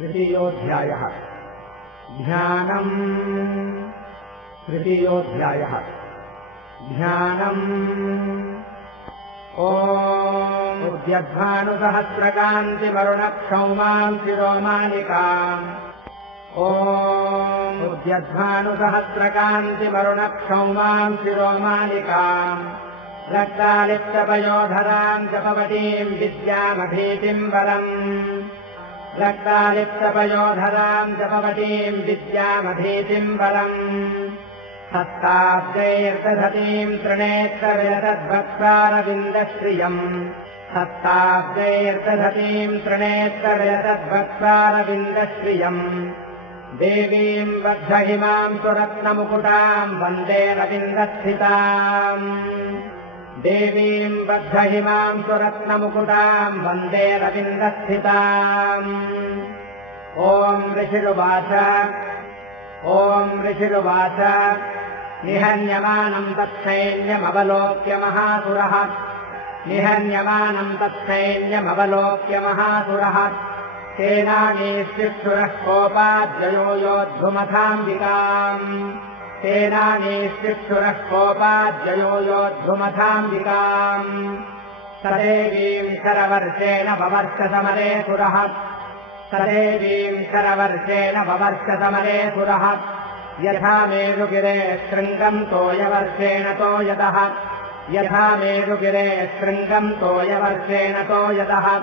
तृतीयोऽध्यायः ध्यानम्। तृतीयोऽध्यायः ध्यानम्। ॐ उद्यद्भानुसहस्रकान्तिवरुणक्षौमांसि रोमालिकाम्। ॐ उद्यद्भानुसहस्रकान्तिवरुणक्षौमांसि रोमालिकाम्। रक्तालिप्तपयोधराम् जपवटीम् विद्यामभीतिम् बलम्। रक्तालिप्तपयोधराम् जपवटीम् विद्यामभीतिम् बलम्। हस्ताब्दैर्दधतीम् त्रिनेत्रविलसद्भक्तारविन्दश्रियम्। हस्ताब्दैर्दधतीम् त्रिनेत्रविलसद्भक्तारविन्दश्रियम्। देवीम् बद्धहिमाम् सुरत्नमुकुटाम् वन्दे रविन्दस्थिताम्। देवीम् बद्धहिमाम् सुरत्नमुकुटाम् वन्दे रविन्दस्थिताम्। ॐ ऋषिरुवाच ॐ ऋषिरुवाच निहन्यमानम् तत्सैन्यमवलोक्य महासुरः। निहन्यमानम् तत्सैन्यमवलोक्य महासुरः। सेनानीश्चिक्षुरः कोपाज्जयो योद्धुमथाम्बिकाम्। सेनानीश्चिक्षुरः कोपाज्जयो योद्धुमथाम्बिकाम्। सदेवीम् शरवर्षेण ववर्षसमरे सुरः। सदेवीम् शरवर्षेण ववर्षसमरे सुरः। यथा मेरुगिरे शृङ्गम् तोयवर्षेण तोयदः। यथा मेरुगिरे शृङ्गम् तोयवर्षेण तोयदः।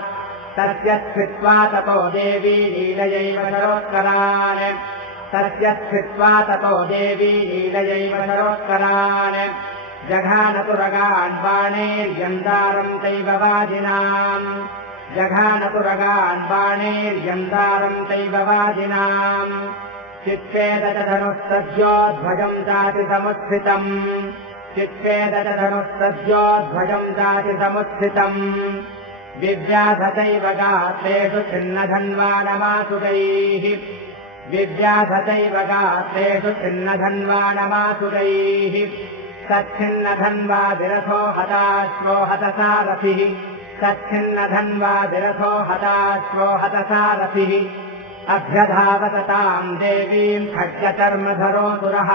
तस्य स्थित्वा ततो देवी लीलयैव शरोत्करान्। तस्य स्थित्वा ततो देवी लीलयैव शरोत्करान्। जघानतुरगान् बाणैर्यन्दारम् तैव वाजिनाम्। जघानतुरगान् बाणैर्यन्दारम् तैव वाजिनाम्। चिच्छेदधनुस्तद्योध्वजम् चाति समुत्थितम्। चिच्छेदधनुस्तद्योध्वजम् चाति समुत्थितम्। विव्याधतैव गात्रेषु छिन्नधन्वानमासुकैः। विव्याधतैव गात्रेषु छिन्नधन्वानमासुकैः। सच्छिन्नधन्वादिरथो हताश्वो हतसारथिः। सच्छिन्नधन्वादिरथो हताश्वो हतसारथिः। अभ्यधावतताम् देवीम् खड्गचर्मधरोऽसुरः।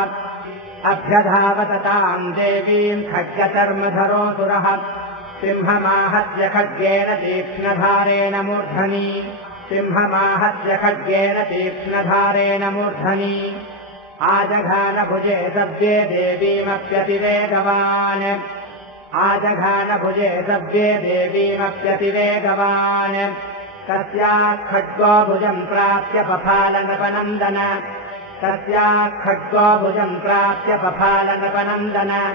अभ्यधावतताम् देवीम् खड्गचर्मधरोऽसुरः। सिंहमाहत्य खड्गेन तीक्ष्णधारेण मूर्धनि। सिंहमाहत्य खड्गेन तीक्ष्णधारेण मूर्धनि। आजघानभुजे सव्ये देवीमप्यतिवेगवान्। आजघानभुजे सव्ये देवीमप्यतिवेगवान्। तस्याः खड्गो भुजम् प्राप्य पफालनपनन्दन। तस्याः खड्गो भुजम् प्राप्य पफालनपनन्दन।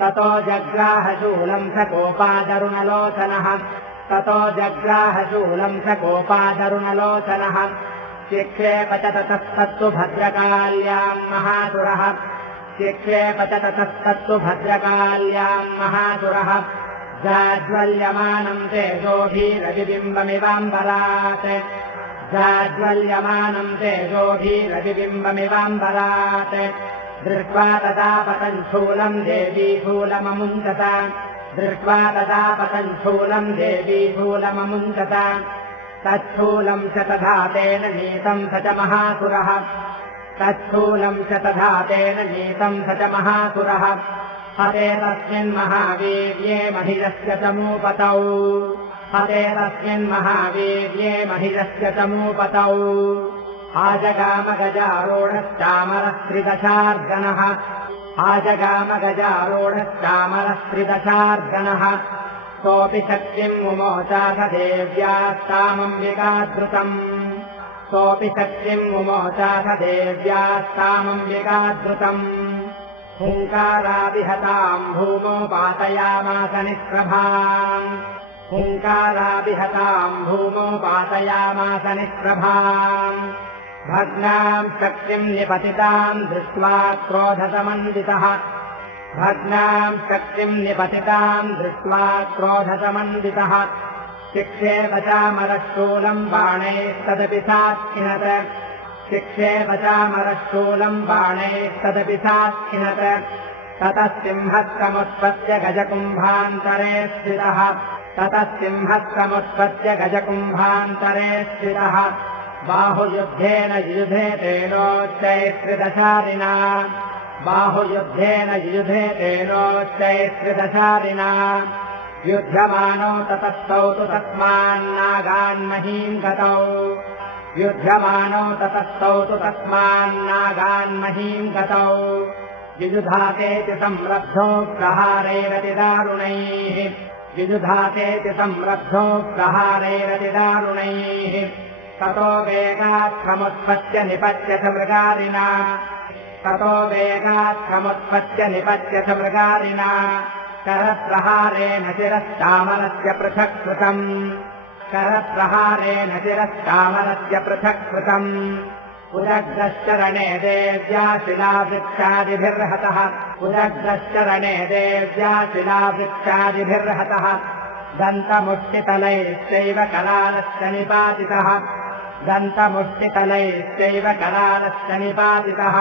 ततो जग्राहशूलम् स कोपादरुणलोचनः। ततो जग्राहशूलम् स कोपादरुणलोचनः। चिक्षेप च ततस्तत्तु भद्रकाल्याम् महासुरः। चिक्षेप च ततस्तत्तु भद्रकाल्याम् महासुरः। जाज्वल्यमानम् तेजोभिरविबिम्बमिवाम्बरात्। जाज्वल्यमानम् तेजोभिरविबिम्बमिवाम्बरात्। दृष्ट्वा तदा पतञ्छूलम् देवी शूलममुञ्चत। दृष्ट्वा तदा पतञ्छूलम् देवी शूलममुञ्चत। तच्छूलम् च तथा तेन नीतम् स च महासुरः। तच्छूलम् च तथा तेन नीतम् स च महासुरः। हते तस्मिन्महावीर्ये महिषस्य चमूपतौ। हते तस्मिन्महावीर्ये महिषस्य चमूपतौ। आजगामगजारूढश्चामरस्त्रिदशार्जनः। आजगामगजारूढश्चामरस्त्रिदशार्जनः। सोऽपि शक्तिम् मुमोचाथ देव्यास्तामम्बिकाधृतम्। सोऽपि शक्तिम् मुमोचाथ देव्यास्तामम्बिकाधृतम्। हुङ्काराभिहताम् भूमौ पातयामास निष्प्रभाम्। हुङ्काराभिहताम् भूमौ पातयामास निष्प्रभाम्। भग्नाम् शक्तिम् निपतिताम् दृष्ट्वा क्रोधसमन्वितः। भग्नाम् शक्तिम् निपतिताम् दृष्ट्वा क्रोधसमन्वितः। शिक्षेप चामरशूलम् बाणैस्तदपि साक्षिणत। शिक्षेप चामरशूलम् बाणैस्तदपि साक्षिणत। ततः सिंहस्कमुत्पत्य गजकुम्भान्तरे स्थितः। ततः सिंहस्कमुत्पत्य गजकुम्भान्तरे स्थितः। बाहुयुद्धेन युयुधे तेनोच्चैस्त्रिदशारिणा बाहुयुद्धेन युयुधे तेनोच्चैस्त्रिदशारिणा युध्यमानो ततस्तौ तु तस्मान्नागान्महीम् गतौ युध्यमानो ततस्तौ तु तस्मान्नागान्महीम् गतौ युयुधातेति संरब्धो प्रहारैरतिदारुणैः युयुधातेति संरब्धो प्रहारैरतिदारुणैः ततो वेगात् समुत्पत्य निपत्य च मृगारिणा ततो वेगात् समुत्पत्य निपत्य च मृगारिणा करप्रहारेण शिरश्चामलस्य पृथक् कृतम् करप्रहारेण शिरश्चामलस्य पृथक् कृतम् उदग्रश्चरणे देव्या शिलावृक्षादिभिर्हतः उदग्रश्चरणे देव्या शिलावृक्षादिभिर्हतः दन्तमुष्टितलैश्चैव करालश्च निपातितः दन्तमुष्टितलैश्चैव करालश्च निपातितः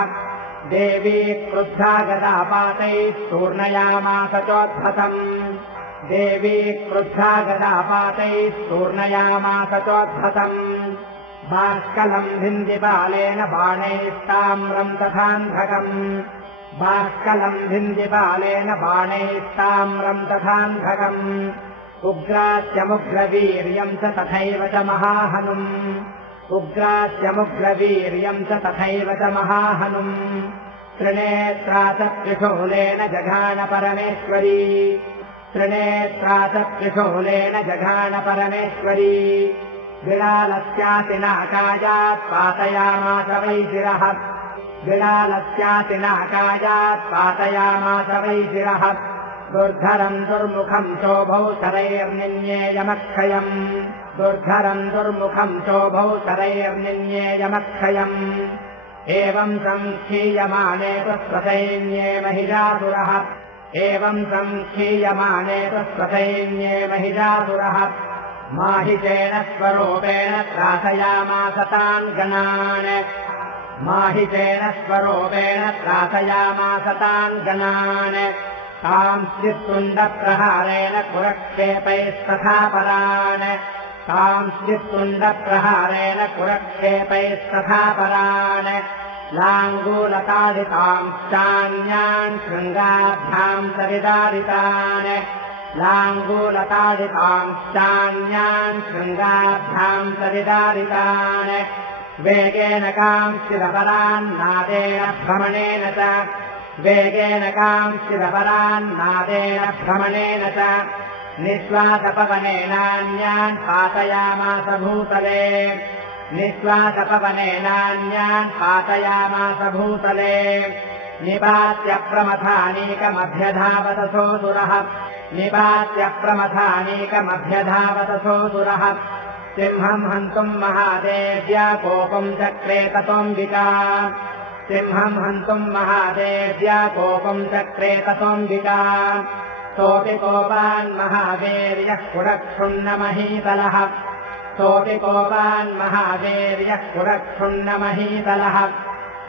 देवी क्रुद्धा गदापातैः स्तूर्णयामास चोद्भतम् देवी क्रुद्धा गदापातैः स्तूर्णयामास चोद्भतम् बाष्कलम् भिन्दिपालेन बाणैस्ताम्रम् तथान्धकम् बाष्कलम् भिन्दिपालेन बाणैस्ताम्रम् तथान्धकम् उग्रास्यमुग्रवीर्यम् च तथैव च महाहनुम् उग्रास्यमुग्रवीर्यम् च तथैव च महाहनुम् त्रिनेत्रा च त्रिशूलेन जघान परमेश्वरी त्रिनेत्रा च त्रिशूलेन जघान परमेश्वरी विडालस्यातिनाकायात् पातयामास वैशिरः विडालस्यातिनाकायात् पातयामास वैशिरः दुर्धरम् दुर्मुखम् शोभौ शरैर्निन्येयमक्षयम् दुर्धरम् दुर्मुखम् शोभौ शरैर्निन्येयमक्षयम् एवम् संक्षीयमाने तु स्वसैन्ये महिषासुरः एवम् संक्षीयमाने तु स्वसैन्ये महिषासुरः माहितेन स्वरूपेण त्रासयामास तान् गणान् माहितेन स्वरूपेण त्रासयामास तान् गणान् तांश्चित्तुण्डप्रहारेण कुरक्षेपैस्तथा परान् तांश्चित्तुण्डप्रहारेण कुरक्षेपैस्तथा परान् लाङ्गूलताडितांश्चान्यान् शृङ्गाभ्याम् सविदारितान् लाङ्गूलताडितांश्चान्यान् शृङ्गाभ्याम् सविदारितान् वेगेन कांश्चिदपरान्नादेन भ्रमणेन च वेगेन कांश्चिदपरान्नादेन भ्रमणेन च निःश्वासपवनेनान्यान् पातयामास भूतले निःश्वासपवनेनान्यान् पातयामास भूतले निपात्य प्रमथानीकमभ्यधावत सोऽसुरः निपात्य प्रमथानीकमभ्यधावत सोऽसुरः सिंहम् हन्तुम् महादेव्या कोपम् चक्रे ततोऽम्बिका सिंहम् हन्तुम् महादेव्या कोपम् चक्रे ततोऽम्बिका सोऽपि कोपान् महावीर्यः कुरक्षुण्णमहीतलः सोऽपि कोपान् महावीर्यः कुरक्षुण्णमहीतलः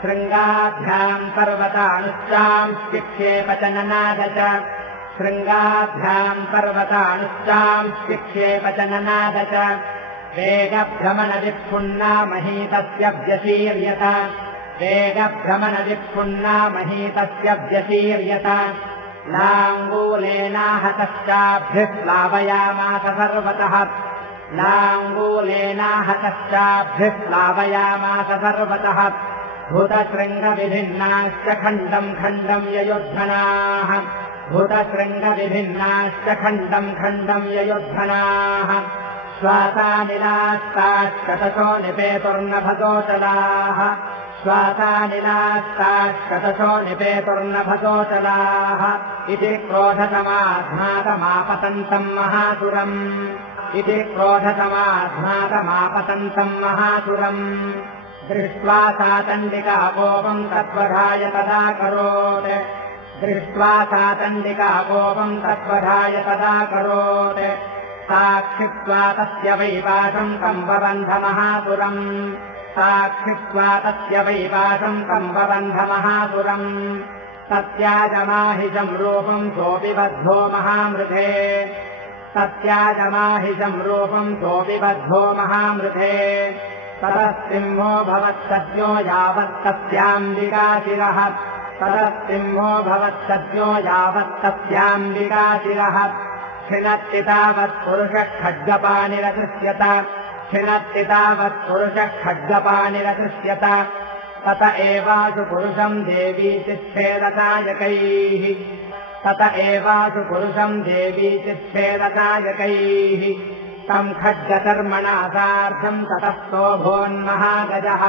शृङ्गाभ्याम् पर्वतानुश्चांश्चिक्षेप च ननाद च शृङ्गाभ्याम् पर्वतानुश्चांश्चिक्षेप च ननाद च वेगभ्रमणदिक्पुण्णामहीतस्य व्यशीर्यत वेगभ्रमणदिक्पुण्णामहीतस्य व्यशीर्यत लाङ्गूलेनाहतश्चाभ्युप्लावयामास सर्वतः लाङ्गूलेनाहतश्चाभ्युप्लावयामास सर्वतः भूतशृङ्गविभिन्नाश्च खण्डम् खण्डम् ययुद्धनाः भूतशृङ्गविभिन्नाश्च खण्डम् खण्डम् ययुद्धनाः श्वासानिलास्ताश्चतशो निपेतुर्नभगोचलाः श्वासानिलास्ताश्चतशो निपेतुर्नभगोचलाः इति क्रोधतमाध्मातमापतन्तम् महासुरम् इति क्रोधतमाध्मातमापतन्तम् महासुरम् दृष्ट्वा सा चण्डिका कोपम् तद्वधाय तदाकरोत् दृष्ट्वा सा चण्डिका कोपम् तद्वधाय तदाकरोत् साक्षित्वा तस्य वैपाशम् कम्बबन्ध महासुरम् साक्षित्वा तस्य वैपाशम् कम्बबन्ध महासुरम् तत्याजमाहिषम् रूपम् सोऽपि बद्धो महामृधे तत्याजमाहिषम् रूपम् सोऽपि बद्धो महामृधे ततः सिंहो भवत्सद्यो यावत्तस्याम्बिकाशिरः ततः सिंहो भवत्सद्यो यावत्तस्याम्बिकाशिरः छिनत्ति तावत् पुरुषः खड्गपाणिरदृश्यत छिनत्ति तावत् पुरुषः खड्गपाणिरदृश्यत तत एवासु पुरुषम् देवी चिच्छेदनायकैः तत एवासु पुरुषम् देवी चिच्छेदनायकैः तम् खड्गकर्मणा सार्धम् ततस्तोभोन्महागजः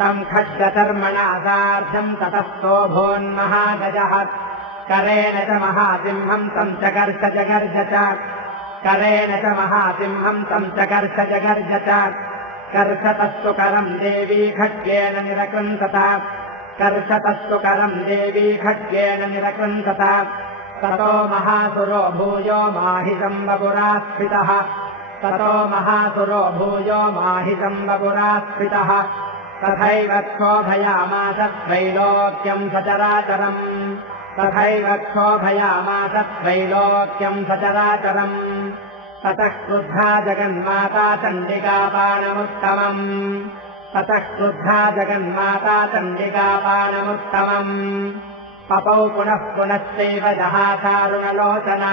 तम् खड्गकर्मणा सार्धम् ततस्तोभोन्महागजः करेण च महासिंहम् तम् चकर्ष जगर्ज च करेण च महासिंहम् तम् चकर्ष जगर्ज च कर्षतस्तु करम् देवी खड्गेन निरकृन्तत कर्षतस्तु करम् देवी खड्गेन निरकृन्तत ततो महासुरो भूयो माहितम् वपुरास्थितः ततो महासुरो भूयो माहितम् वपुरास्थितः तथैव क्षोभयामास त्रैलोक्यम् सचराचरम् तथैव क्षोभयामास त्रैलोक्यम् सचराचरम् ततः क्रुद्धा जगन्माता चण्डिकापाणमुत्तमम् ततः क्रुद्धा जगन्माता चण्डिकापाणमुत्तमम् पपौ पुनः पुनश्चैव जहासारुणलोचना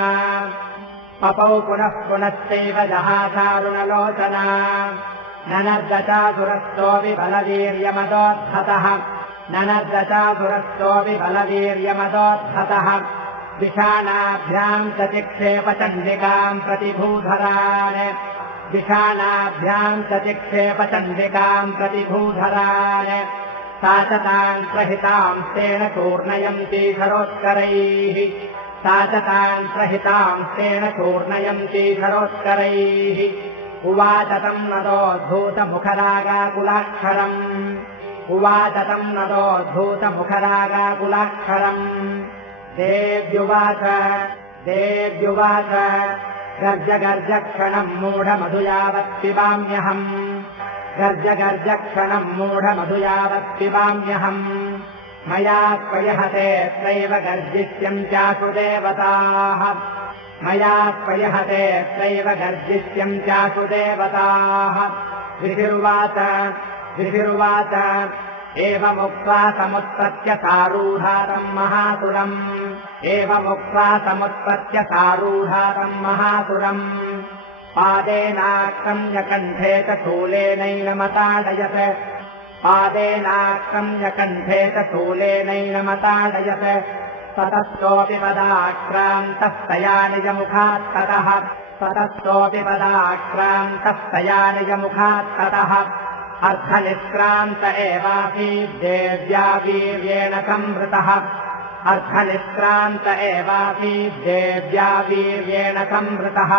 पपौ पुनः पुनश्चैव जहासारुणलोचना ननर्दचासुरस्तोऽपि बलवीर्यमदोद्धतः ननर्दचासुरस्तोऽपि बलवीर्यमदोद्धतः विषाणाभ्याम् च चिक्षेप चण्डिकाम् प्रतिभूधरान् विषाणाभ्याम् च चिक्षेप चण्डिकाम् प्रतिभूधरान् सा च तान् प्रहिताम् तेन चूर्णयन्ती शरोत्करैः सा च तान् प्रहिताम् तेन चूर्णयन्ती शरोत्करैः उवाच तम् नदोद्धूतमुखरागाकुलाक्षरम् उवाच तम् नदोद्धूतमुखरागाकुलाक्षरम् देव्युवाच गर्ज गर्ज क्षणम् मूढमधु यावत् पिबाम्यहम् गर्ज गर्ज क्षणम् मूढमधु यावत् पिबाम्यहम् मया त्वयहते त्रैव गर्जिष्यम् चासु देवताः मया त्वयहते त्रैव गर्जिष्यम् चासु देवताः ऋषिरुवाच एवमुक्त्वा समुत्पत्य सारूढातम् महासुरम् एवमुक्त्वा समुत्पत्य सारूढातम् महासुरम् पादेनाक्रम्य कण्ठे च शूलेनैनमताडयत् पादेनाक्रम्य कण्ठे च शूलेनैनमताडयत् ततस्तोऽपि पदाक्रान्तस्तया निजमुखात्ततः ततस्तोऽपि पदाक्रान्तस्तया निजमुखात्ततः अर्थनिष्क्रान्त एवासीद्देव्या वीर्येण संवृतः अर्थनिष्क्रान्त एवासीद्देव्या वीर्येण संवृतः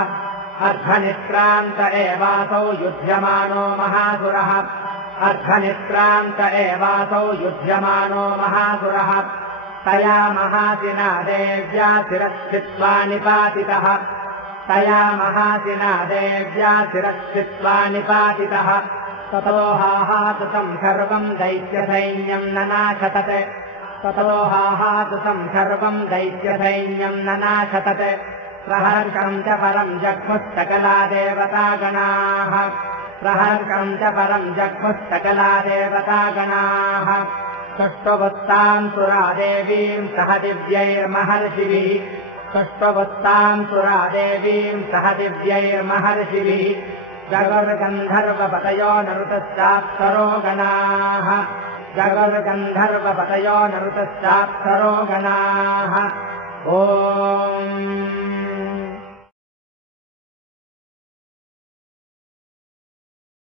अर्थनिष्क्रान्त एवासौ युध्यमानो महासुरः अर्थनिष्क्रान्त एवासौ युध्यमानो महासुरः तया महासिना देव्या शिरश्चित्वा निपातितः तया महासिना देव्या शिरश्चित्वा निपातितः ततो हाहातुतम् सर्वम् दैत्यसैन्यम् ननाशतत् ततो हाहातुतम् सर्वम् दैत्यसैन्यम् ननाशतत् प्रहर्षम् च परम् जग्मुस्तकला देवतागणाः प्रहर्षम् च परम् जग्मुस्तकला देवतागणाः षष्ठवत्ताम् सुरादेवीम् सह दिव्यैर्महर्षिभिः षष्ठवत्ताम् सुरादेवीम् सह दिव्यैर्महर्षिभिः जगर्गन्धर्वपतयो नरुतश्चाप्सरो गणाः जगर्गन्धर्वपतयो नरुतश्चाप्सरो गणाः ॐ